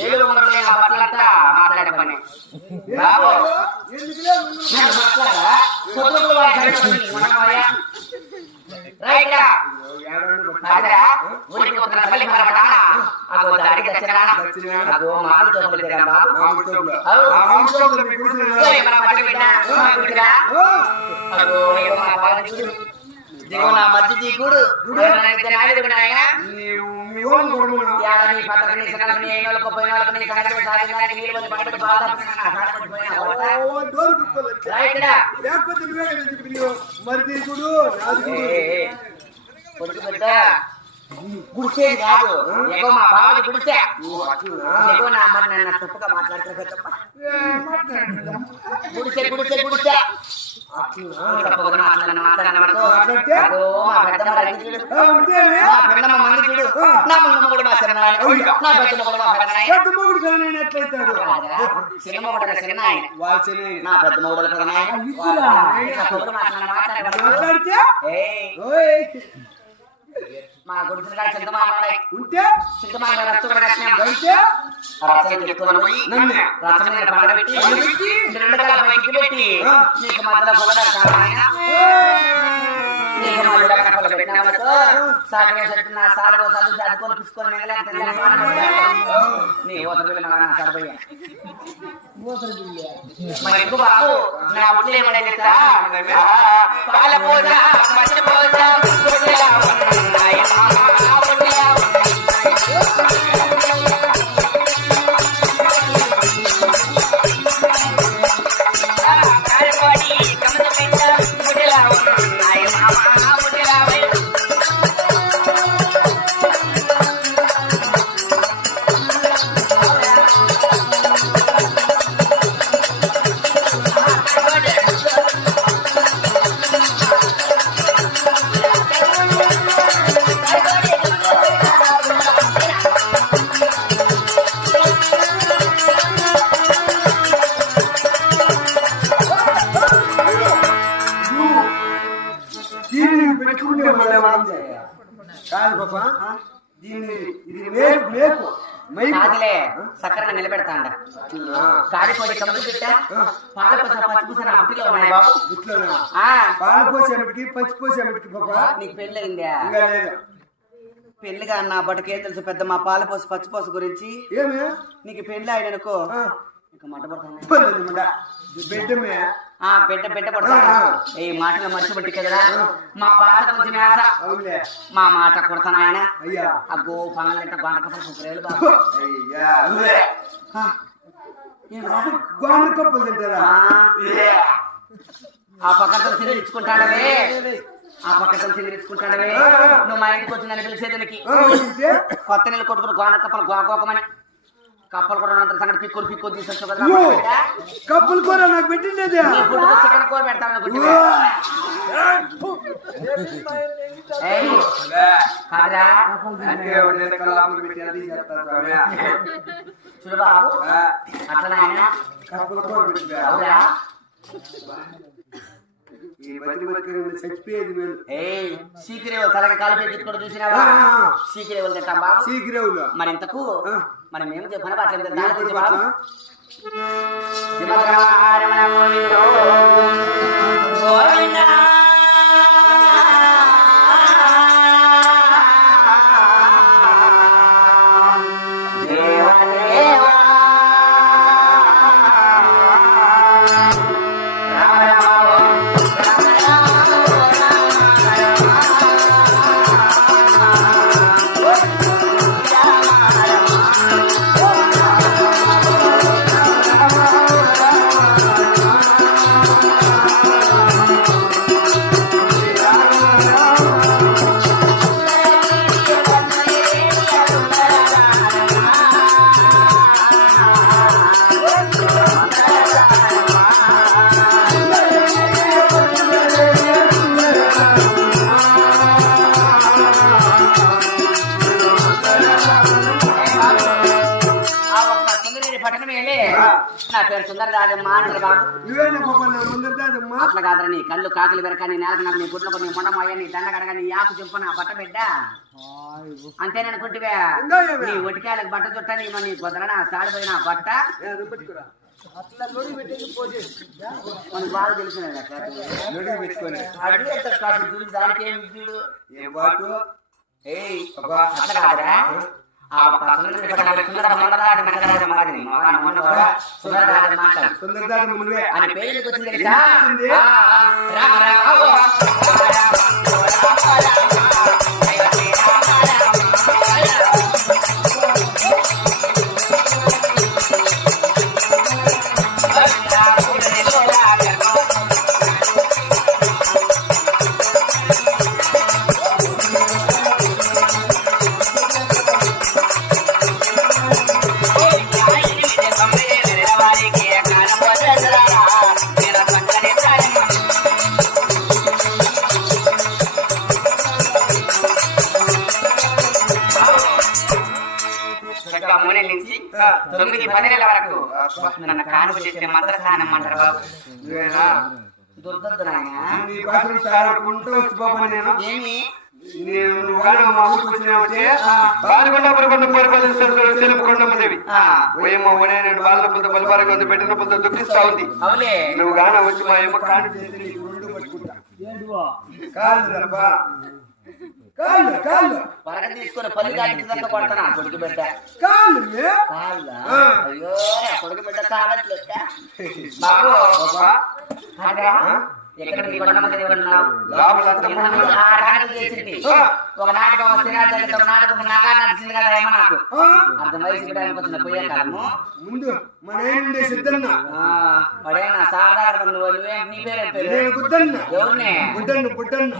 ఏడు వందల బట్టలంతా మాట్లాడే పని. బాబు నేను మాట్లాడా పొద్దుకు మనమయ్యా రైట్ కాదురా ఊరికి పోతున్న తల్లి మరవడా అగో దారికి దచ్చనా అగో మామిడి తోపులు తిరా బాబు? మామిడి తోపులు. మన పట్ల బిడ్డ అగో ఏమో మా బాగా దిగో నా మధ్య దిగుడు? మరి బిడ్డ గుడిసేది కాదు. ఎగో మా బావది గుడిసే. ఎగో నా మరి నన్ను తప్పుగా మాట్లాడుతున్నా తప్ప గుడిసే గుడిసే గుడిసే. మాట్లాడితే? ఏయ్. ఓయ్. మా గుడిసిన కాడ చింత మాట్లాడే ఉంటే పోయి నన్ను. మీద పండబెట్టి రెండు కాల బయటికి పెట్టి. నీకు మధ్యలో నా సాడగో చదువు చదువుకొని మిగలేదు నీ ఓతర పిల్ల మగ నా సరిపోయా మరి ఎందుకు బాబు? నా బుట్లు ఏమడైతే పాల పోస మధ్య పోస మేకు మేకు కాదులే సక్కరగా నిలబెడతాండ. కాడిపోయి కమ్ములు పెట్ట పాలపస పచ్చిపూస నా బుట్టిలో ఉన్నాయి బాబు? నీకు పెళ్ళయిందా ఇంకా లేదు. పెళ్ళిగా నా తెలుసు పెద్ద మా పాలపోసు పచ్చిపోసు గురించి. ఏమి? నీకు పెళ్ళి అయిననుకో. ఆ, ఇక మాట. బిడ్డ బిడ్డ పడతాను. ఈ మాటలు మర్చిపెట్టి కదరా? మా భాష కొంచెం మా మాట కొడతాను ఆయన అయ్యా. అగ్గో బాబు. అయ్యా ఊరే. ఆ, తింటారా? పక్కన సిగరిచ్చుకుంటాడవే ఆ పక్కన సిగరిచ్చుకుంటాడవే నువ్వు మా ఇంటికి వచ్చి నన్ను పిలిచేదానికి కొత్త నీళ్ళు కొట్టుకుని గోడ కప్పలు గోకోకమని కప్పలు కూడా ఉన్నంత సంగతి పిక్కులు పిక్కులు తీసుకొచ్చు కదా. కప్పులు కూర నాకు పెట్టిండేది. చికెన్ కూర పెడతాను బాబు ఆ, అట్లా నాయన కప్పులు కూర పెట్టిందా? అవురా ఈ బతి బతికి చచ్చిపోయేది మేలు ఏయ్ సీకిరేవులు తలకి కాలు పెట్టి కూడా చూసినావా. సీకిరేవులు తింటాం బాబు. మరి ఇంతకు ఆ. మరి మేము చెప్పిన పట్ల దాని ఎప్పుడు గురించి బాబు పట్ల? సింహద్వారమున గోవిందో, నా పేరు సుందరరాజమ్మ అంటారు బాబు. నువ్వేనా పాప నా అట్లా కాదురా నీ కళ్ళు కాకులు వెరక నీ నేలకు నాకు నీ గుడ్లకు నీ మొండమయ్య నీ దండ కడగ నీ చింపు నా బట్ట బిడ్డ? అంతేననుకుంటువే. నీ ఒటికాయలకు బట్ట చుట్ట నీ నీ కుదరన సాడిపోయిన బట్ట? పెట్టుకురా. అట్లా నొడి పెట్టేసి పోతే బాగా తెలిసినది నొడి పెట్టుకొని. అడిగి ఎంత కాదు చూడు దానికి ఏం చూడు ఏ బాటు ఏయ్ అబ్బా అట్లా కాదురా. ఆ పక్కన సుందర సుందర మొండరాజు మండరాజు మాదిరి మొన్న మొన్న కూడా సుందరరాజు మాట్లాడు సుందరదాద నువ్వే అని పేరుకి వచ్చింది రామ రామ తొమ్మిది పది నెలల వరకు నన్ను కానుక చేసే మంత్రస్థానం అంటారు బాబు. నాయనా. నేను. ఏమి? ఆ, ఓయమ్మ నేను బాల పుద్ద బలిపారకు వంద పెట్టిన పుద్ద దుఃఖిస్తా ఉంది. నువ్వు గాన వచ్చి మా అమ్మ కాను కాళ్ళు కాళ్ళు పరగ తీసుకుని పల్లి దాటించదంతా కొడతానా? కొడుకు బిడ్డ. కాళ్ళు. కాళ్ళ. అయ్యో కొడుకు బిడ్డ కావట్లేక బాబు బాబా ఆగా, ఎక్కడ నీ కొండమ్మ దేవుడు ఉన్నావు? లోపలంతా నిన్ను ఆ నాటకం చేసింది? ఒక నాటకం వస్తే ఒక నాటకం నాగా నడిచింది కదా ఏమో నాకు. ఆ? అంత వయసు బిడ్డకి వచ్చిన పోయే కాలము. ముందు మా నాయనుండే సిద్ధన్న? ఆ, పడేనా సాధారణ నువ్వు నువ్వే నీ పేరేం పేరు? నేను బుద్ధన్న ఎవరిని? బుద్ధన్న బుద్ధన్న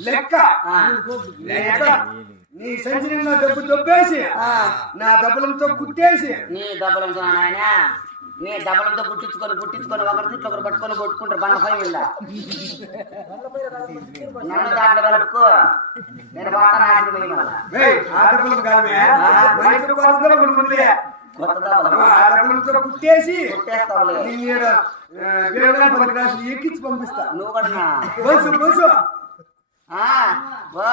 లెక్క. ఆ. లెక్క. నీ సంచలనంలో డబ్బు దొబ్బేసి ఆ. నా డబ్బులతో కుట్టేసి. నీ దెబ్బలంతో నాయన. నీ దెబ్బలంతో పుట్టించుకొని పుట్టించుకొని ఒకరి చుట్టూ ఒకరు పట్టుకొని కొట్టుకుంటారు. బండ పై మీద నన్ను దాంట్లో కలుపుకో. నేను బాగా నాశనం డబ్బులతో ఎక్కించి పంపిస్తా. నువ్వు కూడా నా. బస్సు బస్సు ఆ, ఓ.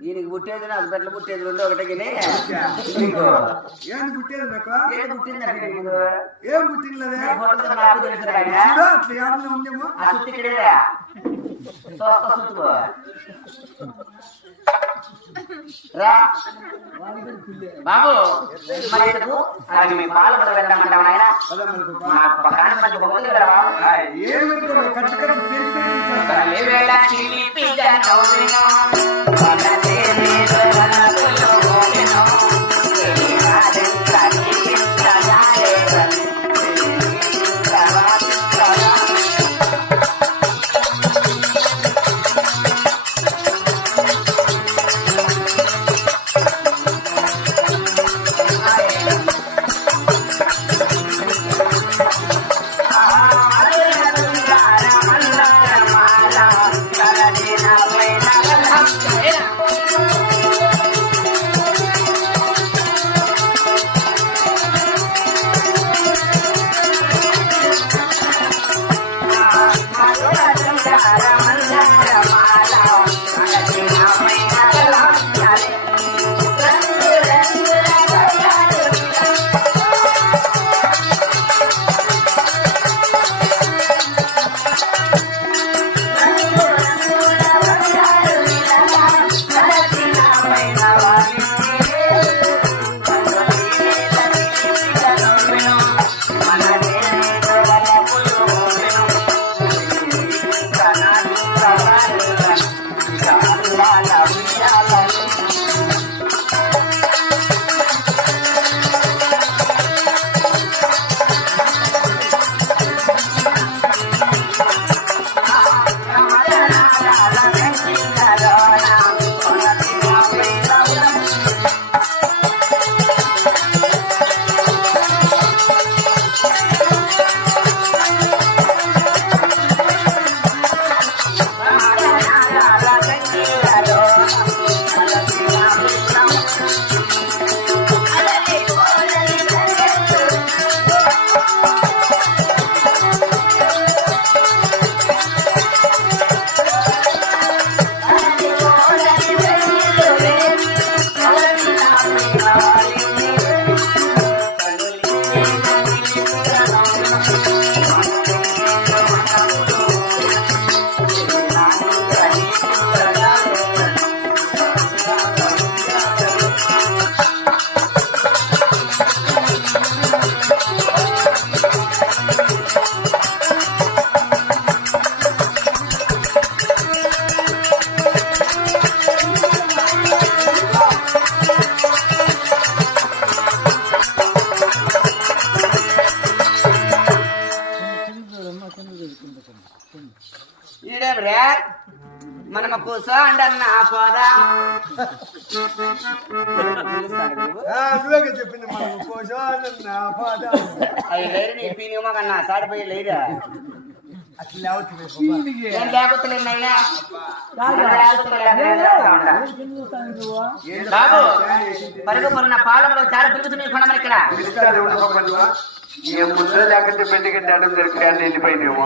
దీనికి పుట్టేది నాకు బెట్ల పుట్టేది రెండు ఒకటే నీకు? ఏం పుట్టేది నాకు? ఏం పుట్టదు నాకు తెలుసు నాయన. చూడు అట్లా ఏడలో ఉందేమో? ఆ సుత్తి ఇక్కడేరా చూస్తా సుత్తుకో. రా. బాబు అది మీ పాల మా పక్కన మంచి బొమ్మలు కదా ఏమి చిలిపి I'm లేరు నీ పీనిమో కన్నా సాడిపోయి లేరా అట్లా లేవుతుంది పాప. ఏం లేకపోతలేదు నాయనా బాబు పరుగు పరున్న పాలంలో చాలా పెరుగుతున్నాయి కొనమని ఇక్కడ పిలుస్తాడు ఎవడు పాప నువ్వు? ఏ ముందో లేకుంటే పెళ్ళి కట్టాడు దొరికి వెళ్ళిపోయినాము